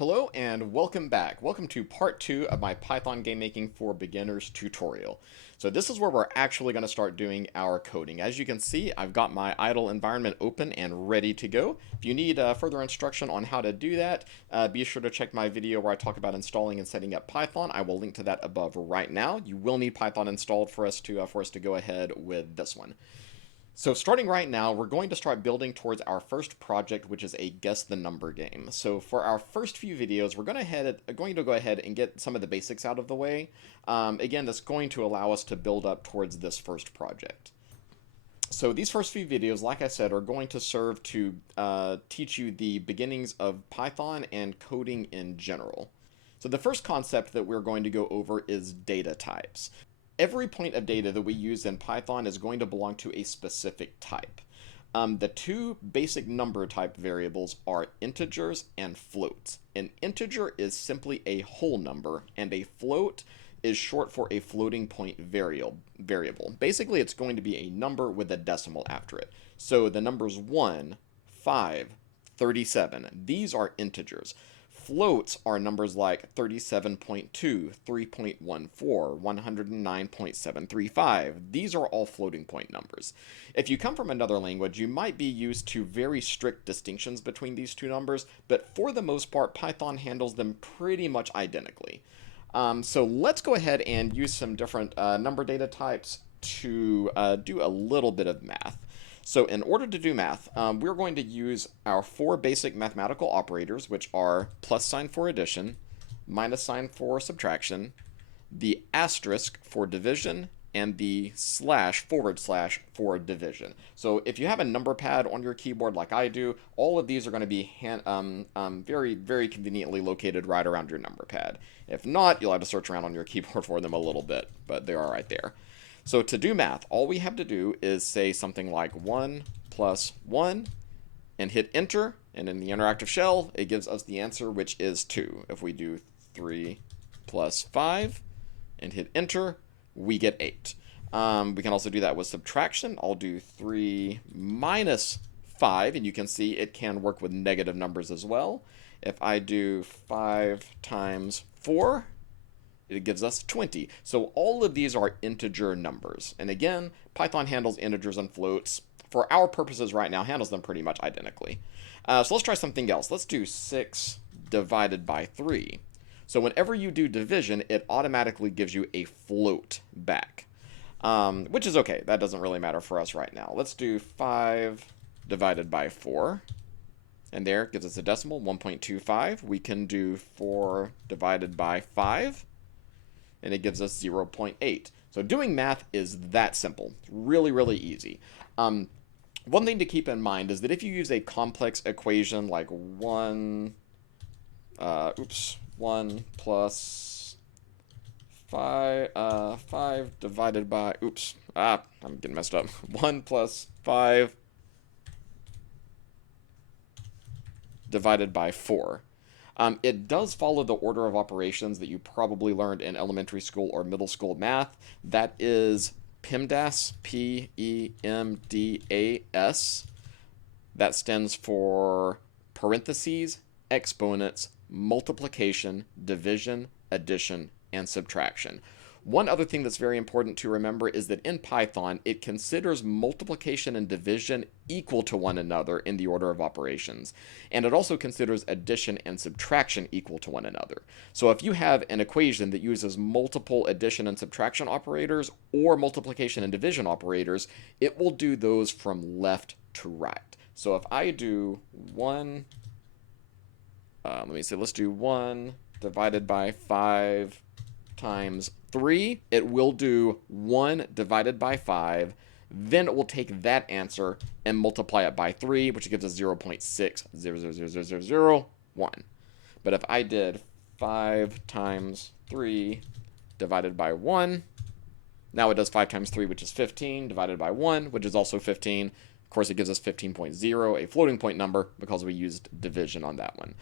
Hello and welcome back. Welcome to part 2 of my Python Game Making for Beginners tutorial. So this is where we're actually going to start doing our coding. As you can see, I've got my idle environment open and ready to go. If you need further instruction on how to do that, be sure to check my video where I talk about installing and setting up Python. I will link to that above right now. You will need Python installed for us to go ahead with this one. So starting right now, we're going to start building towards our first project, which is a guess the number game. So for our first few videos, we're going to go ahead and get some of the basics out of the way. Again, that's going to allow us to build up towards this first project. So these first few videos, like I said, are going to serve to teach you the beginnings of Python and coding in general. So the first concept that we're going to go over is data types. Every point of data that we use in Python is going to belong to a specific type. The two basic number type variables are integers and floats. An integer is simply a whole number, and a float is short for a floating point variable. Basically, it's going to be a number with a decimal after it. So the numbers 1, 5, 37, these are integers. Floats are numbers like 37.2, 3.14, 109.735. These are all floating point numbers. If you come from another language, you might be used to very strict distinctions between these two numbers, but for the most part, Python handles them pretty much identically. So let's go ahead and use some different number data types to do a little bit of math. So in order to do math, we're going to use our four basic mathematical operators, which are plus sign for addition, minus sign for subtraction, the asterisk for division, and the / for division. So if you have a number pad on your keyboard like I do, all of these are going to be very, very conveniently located right around your number pad. If not, you'll have to search around on your keyboard for them a little bit, but they are right there. So to do math, all we have to do is say something like 1 plus 1 and hit enter, and in the interactive shell, it gives us the answer, which is 2. If we do 3 plus 5 and hit enter, we get 8. We can also do that with subtraction. I'll do 3 minus 5, and you can see it can work with negative numbers as well. If I do 5 times 4, it gives us 20. So all of these are integer numbers. And again, Python handles integers and floats. For our purposes right now, handles them pretty much identically. So let's try something else. Let's do 6 divided by 3. So whenever you do division, it automatically gives you a float back, which is okay. That doesn't really matter for us right now. Let's do 5 divided by 4. And there it gives us a decimal, 1.25. We can do 4 divided by 5. And it gives us 0.8. So doing math is that simple. It's really, really easy. One thing to keep in mind is that if you use a complex equation like 1 plus 5 divided by, I'm getting messed up. 1 plus 5 divided by 4. It does follow the order of operations that you probably learned in elementary school or middle school math. That is PEMDAS, P-E-M-D-A-S. That stands for parentheses, exponents, multiplication, division, addition, and subtraction. One other thing that's very important to remember is that in Python, it considers multiplication and division equal to one another in the order of operations. And it also considers addition and subtraction equal to one another. So if you have an equation that uses multiple addition and subtraction operators or multiplication and division operators, it will do those from left to right. So if I do 1, let's do 1 divided by 5 times 3, it will do 1 divided by 5, then it will take that answer and multiply it by 3, which gives us 0.60000001. But if I did 5 times 3 divided by 1, now it does 5 times 3, which is 15, divided by 1, which is also 15. Of course, it gives us 15.0, a floating point number, because we used division on that one.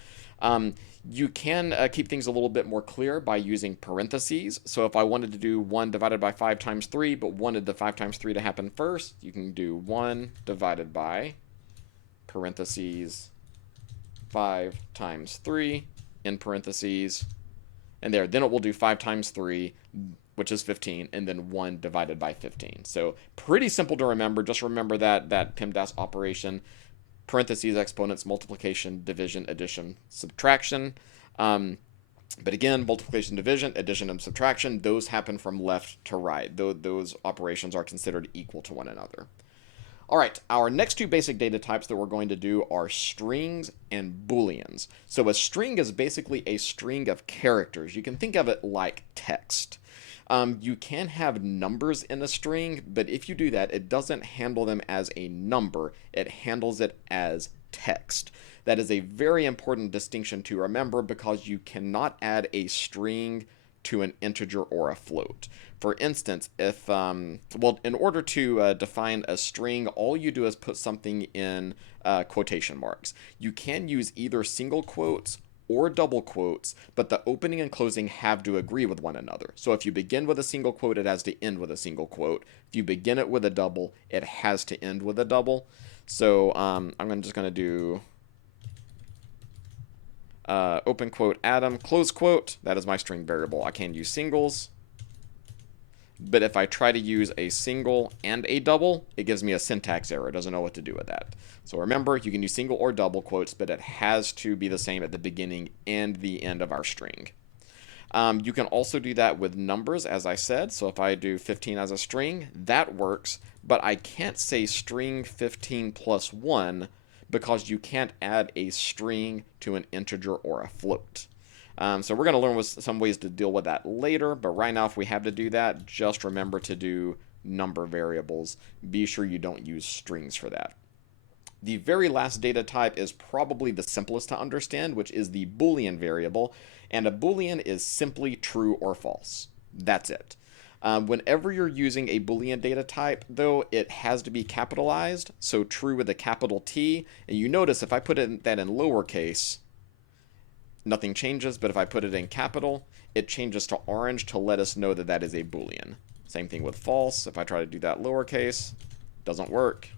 You can keep things a little bit more clear by using parentheses. So if I wanted to do 1 divided by 5 times 3, but wanted the 5 times 3 to happen first, you can do 1 divided by parentheses 5 times 3, in parentheses, and there. Then it will do 5 times 3, which is 15, and then 1 divided by 15. So pretty simple to remember. Just remember that PEMDAS operation, parentheses, exponents, multiplication, division, addition, subtraction. But again, multiplication, division, addition, and subtraction, those happen from left to right. Those operations are considered equal to one another. All right, our next two basic data types that we're going to do are strings and Booleans. So a string is basically a string of characters. You can think of it like text. You can have numbers in a string, but if you do that, it doesn't handle them as a number. It handles it as text. That is a very important distinction to remember because you cannot add a string to an integer or a float. For instance, if, in order to define a string, all you do is put something in quotation marks. You can use either single quotes or double quotes, but the opening and closing have to agree with one another. So if you begin with a single quote, it has to end with a single quote. If you begin it with a double, it has to end with a double. So I'm just going to do open quote Adam, close quote. That is my string variable. I can use singles, but if I try to use a single and a double, it gives me a syntax error. It doesn't know what to do with that. So remember, you can use single or double quotes, but it has to be the same at the beginning and the end of our string. You can also do that with numbers, as I said. So if I do 15 as a string, that works, but I can't say string 15 plus 1 because you can't add a string to an integer or a float. So we're going to learn some ways to deal with that later, but right now if we have to do that, just remember to do number variables. Be sure you don't use strings for that. The very last data type is probably the simplest to understand, which is the Boolean variable, and a Boolean is simply true or false. That's it. Whenever you're using a Boolean data type, though, it has to be capitalized, so true with a capital T, and you notice if I put that in lowercase, nothing changes, but if I put it in capital, it changes to orange to let us know that that is a Boolean. Same thing with false. If I try to do that lowercase, doesn't work,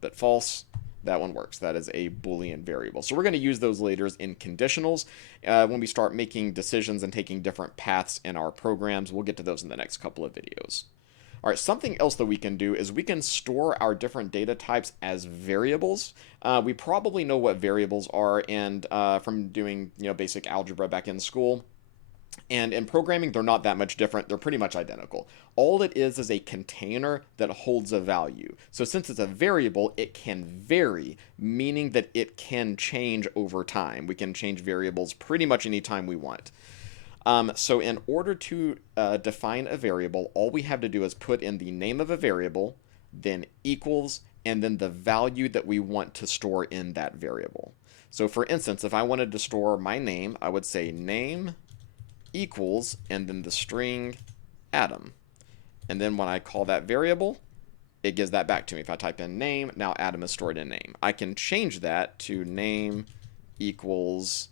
but false, that one works. That is a Boolean variable. So we're going to use those later in conditionals when we start making decisions and taking different paths in our programs. We'll get to those in the next couple of videos. All right, something else that we can do is we can store our different data types as variables. We probably know what variables are and from doing basic algebra back in school. And in programming, they're not that much different. They're pretty much identical. All it is a container that holds a value. So since it's a variable, it can vary, meaning that it can change over time. We can change variables pretty much anytime we want. So in order to define a variable, all we have to do is put in the name of a variable, then equals, and then the value that we want to store in that variable. So for instance, if I wanted to store my name, I would say name equals, and then the string Adam. And then when I call that variable, it gives that back to me. If I type in name, now Adam is stored in name. I can change that to name equals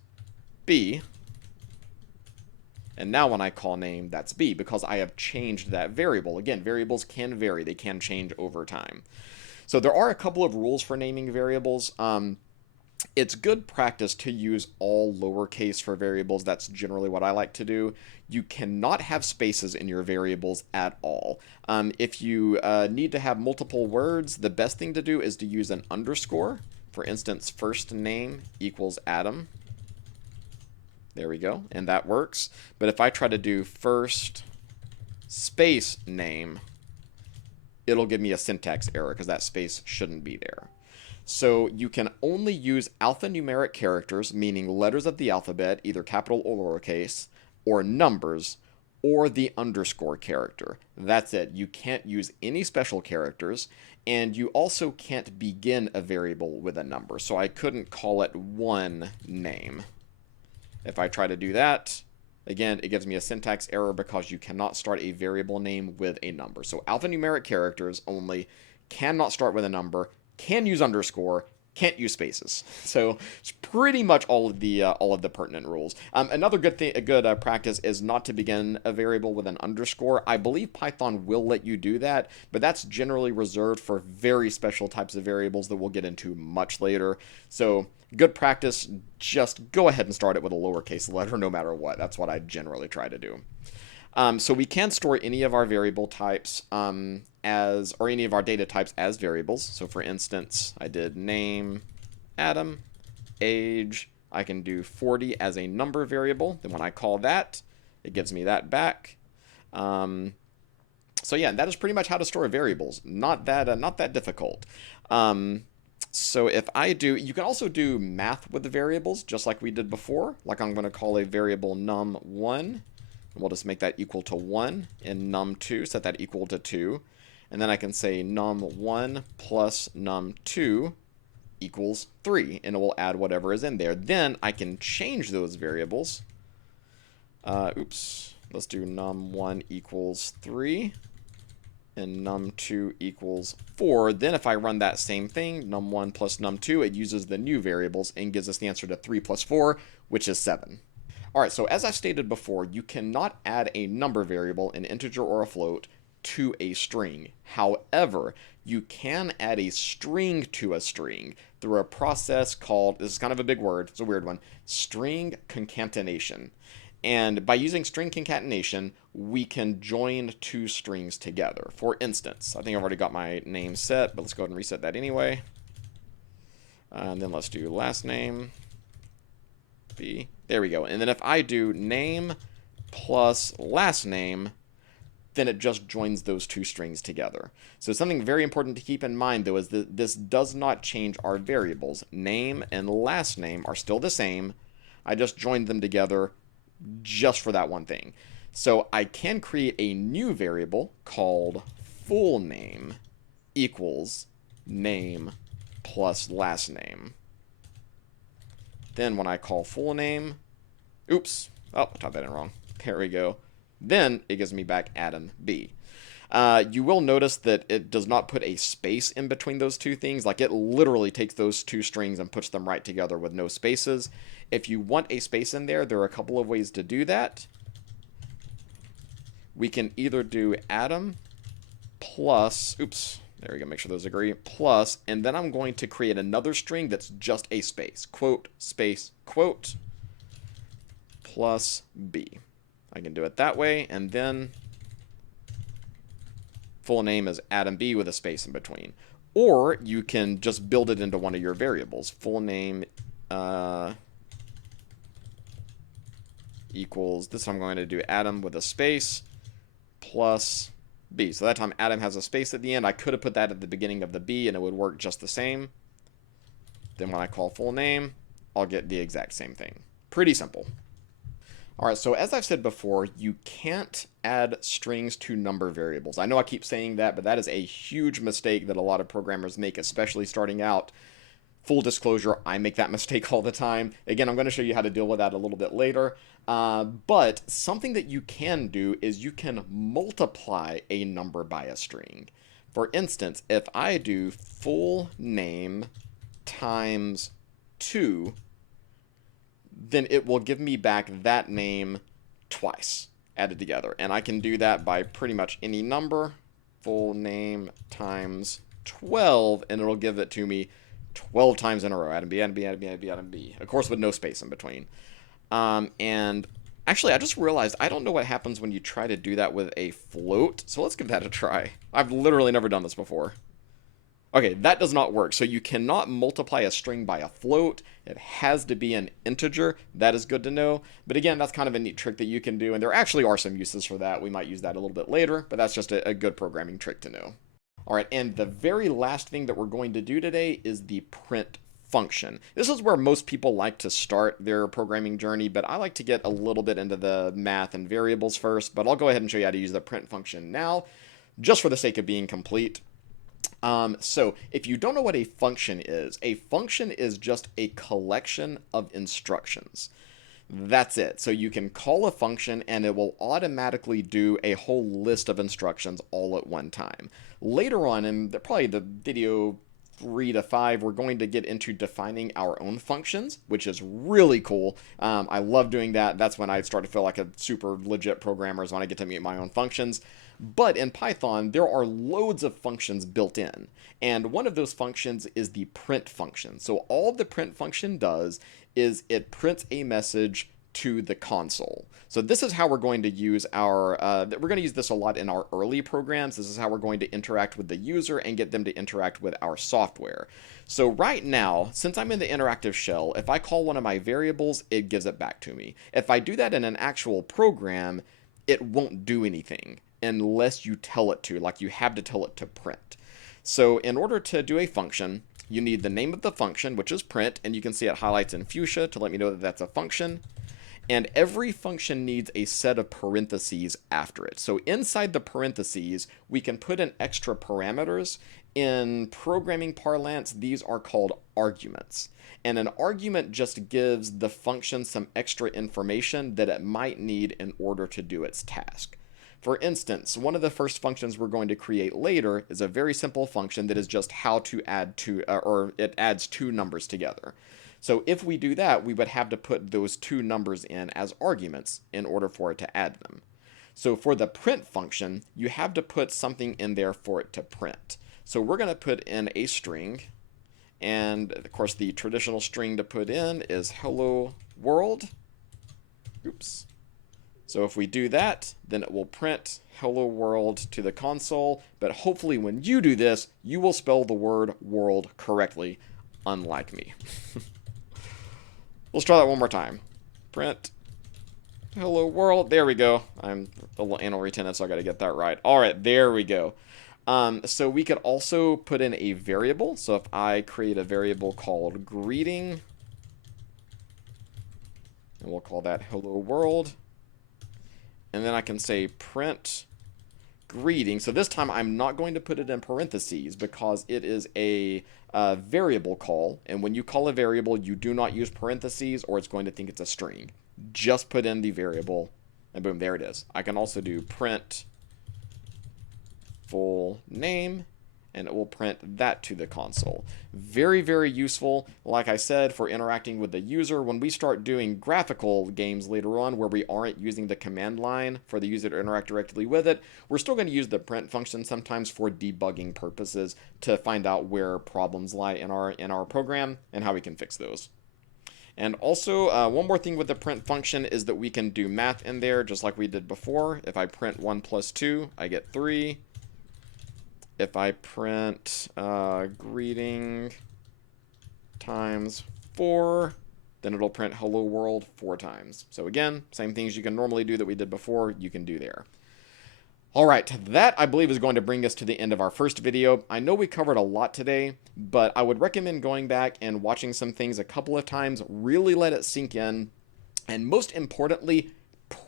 B. And now when I call name, that's B, because I have changed that variable. Again, variables can vary. They can change over time. So there are a couple of rules for naming variables. It's good practice to use all lowercase for variables. That's generally what I like to do. You cannot have spaces in your variables at all. If you need to have multiple words, the best thing to do is to use an underscore. For instance, first name equals Adam. There we go, and that works. But if I try to do first space name, it'll give me a syntax error because that space shouldn't be there. So you can only use alphanumeric characters, meaning letters of the alphabet, either capital or lowercase, or numbers, or the underscore character. That's it. You can't use any special characters, and you also can't begin a variable with a number. So I couldn't call it one name. If I try to do that, again, it gives me a syntax error because you cannot start a variable name with a number. So alphanumeric characters only, cannot start with a number, can use underscore, can't use spaces. So it's pretty much all of the pertinent rules. Another good thing, a good practice is not to begin a variable with an underscore. I believe Python will let you do that, but that's generally reserved for very special types of variables that we'll get into much later. So good practice, just go ahead and start it with a lowercase letter no matter what. That's what I generally try to do. So we can store any of our variable types or any of our data types as variables. So for instance, I did name, Adam, age. I can do 40 as a number variable. Then when I call that, it gives me that back. So yeah, that is pretty much how to store variables. Not that difficult. So if I do, you can also do math with the variables, just like we did before. Like I'm going to call a variable num1. We'll just make that equal to 1, and num2, set that equal to 2. And then I can say num1 plus num2 equals 3, and it will add whatever is in there. Then I can change those variables. Let's do num1 equals 3, and num2 equals 4. Then if I run that same thing, num1 plus num2, it uses the new variables and gives us the answer to 3 plus 4, which is 7. All right, so as I stated before, you cannot add a number variable, an integer or a float, to a string. However, you can add a string to a string through a process called, this is kind of a big word, it's a weird one, string concatenation. And by using string concatenation, we can join two strings together. For instance, I think I've already got my name set, but let's go ahead and reset that anyway. And then let's do last name. There we go. And then if I do name plus last name, then it just joins those two strings together. So something very important to keep in mind, though, is that this does not change our variables. Name and last name are still the same. I just joined them together just for that one thing. So I can create a new variable called full name equals name plus last name. Then when I call full name, I typed that in wrong. There we go. Then it gives me back Adam B. You will notice that it does not put a space in between those two things. Like it literally takes those two strings and puts them right together with no spaces. If you want a space in there, there are a couple of ways to do that. We can either do Adam plus, there we go, make sure those agree, plus, and then I'm going to create another string that's just a space, quote, space, quote, plus B. I can do it that way, and then full name is Adam B with a space in between. Or you can just build it into one of your variables. Full name equals, this I'm going to do Adam with a space plus B. So that time Adam has a space at the end. I could have put that at the beginning of the B and it would work just the same. Then when I call full name, I'll get the exact same thing. Pretty simple. All right, so as I've said before, you can't add strings to number variables. I know I keep saying that, but that is a huge mistake that a lot of programmers make, especially starting out. Full disclosure, I make that mistake all the time. Again, I'm going to show you how to deal with that a little bit later. But something that you can do is you can multiply a number by a string. For instance, if I do full name times 2, then it will give me back that name twice added together. And I can do that by pretty much any number. Full name times 12, and it'll give it to me 12 times in a row. Adam B, Adam B, Adam B, Adam B, Adam B. Of course, with no space in between. And actually, I just realized I don't know what happens when you try to do that with a float. So let's give that a try. I've literally never done this before. Okay, that does not work. So you cannot multiply a string by a float. It has to be an integer. That is good to know. But again, that's kind of a neat trick that you can do. And there actually are some uses for that. We might use that a little bit later, but that's just a good programming trick to know. All right, and the very last thing that we're going to do today is the print function. This is where most people like to start their programming journey, but I like to get a little bit into the math and variables first, but I'll go ahead and show you how to use the print function now, just for the sake of being complete. So if you don't know what a function is just a collection of instructions. That's it. So you can call a function and it will automatically do a whole list of instructions all at one time. Later on in probably the video 3 to 5, we're going to get into defining our own functions, which is really cool. I love doing that. That's when I start to feel like a super legit programmer, is when I get to meet my own functions. But in Python, there are loads of functions built in. And one of those functions is the print function. So all the print function does is it prints a message to the console. So this is how we're going to use our, we're going to use this a lot in our early programs. This is how we're going to interact with the user and get them to interact with our software. So right now, since I'm in the interactive shell, if I call one of my variables, it gives it back to me. If I do that in an actual program, it won't do anything unless you tell it to, like you have to tell it to print. So in order to do a function, you need the name of the function, which is print, and you can see it highlights in fuchsia to let me know that that's a function. And every function needs a set of parentheses after it. So inside the parentheses, we can put in extra parameters. In programming parlance, these are called arguments. And an argument just gives the function some extra information that it might need in order to do its task. For instance, one of the first functions we're going to create later is a very simple function that is just how to add two, or it adds two numbers together. So if we do that, we would have to put those two numbers in as arguments in order for it to add them. So for the print function, you have to put something in there for it to print. So we're going to put in a string, and of course the traditional string to put in is hello world. Oops. So if we do that, then it will print hello world to the console, but hopefully when you do this, you will spell the word world correctly, unlike me. Let's try that one more time. Print hello world. There we go. I'm a little anal retentive, so I got to get that right. All right, there we go. So we could also put in a variable. So if I create a variable called greeting, and we'll call that hello world, and then I can say print greeting. So this time I'm not going to put it in parentheses because it is a variable call, and when you call a variable, you do not use parentheses or it's going to think it's a string. Just put in the variable, and boom, there it is. I can also do print full name, and it will print that to the console. Very, very useful, like I said, for interacting with the user. When we start doing graphical games later on where we aren't using the command line for the user to interact directly with it, we're still going to use the print function sometimes for debugging purposes to find out where problems lie in our program and how we can fix those. And also, one more thing with the print function is that we can do math in there just like we did before. If I print 1 plus 2, I get 3. If I print greeting times 4, then it'll print hello world 4 times. So again, same things you can normally do that we did before, you can do there. All right, that I believe is going to bring us to the end of our first video. I know we covered a lot today, but I would recommend going back and watching some things a couple of times, really let it sink in, and most importantly,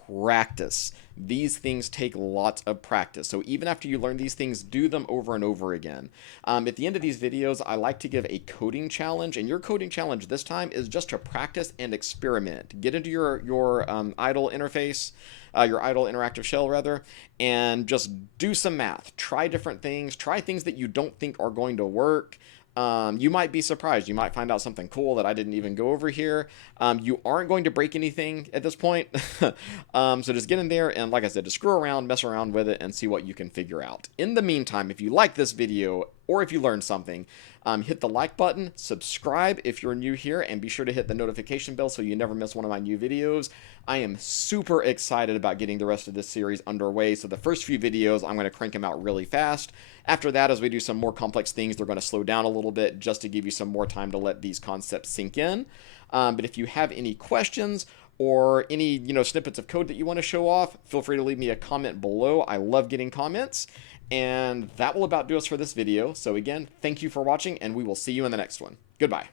practice. These things take lots of practice. So even after you learn these things, do them over and over again. At the end of these videos, I like to give a coding challenge, and your coding challenge this time is just to practice and experiment. Get into your idle interface, your idle interactive shell rather, and just do some math. Try different things. Try things that you don't think are going to work. You might be surprised. You might find out something cool that I didn't even go over here. You aren't going to break anything at this point. So just get in there and, like I said, just screw around, mess around with it, and see what you can figure out. In the meantime, if you like this video or if you learned something, hit the like button, subscribe if you're new here, and be sure to hit the notification bell so you never miss one of my new videos. I am super excited about getting the rest of this series underway. So the first few videos, I'm going to crank them out really fast. After that, as we do some more complex things, they're going to slow down a little bit just to give you some more time to let these concepts sink in. But if you have any questions or any snippets of code that you want to show off, feel free to leave me a comment below. I love getting comments. And that will about do us for this video. So again, thank you for watching, and we will see you in the next one. Goodbye.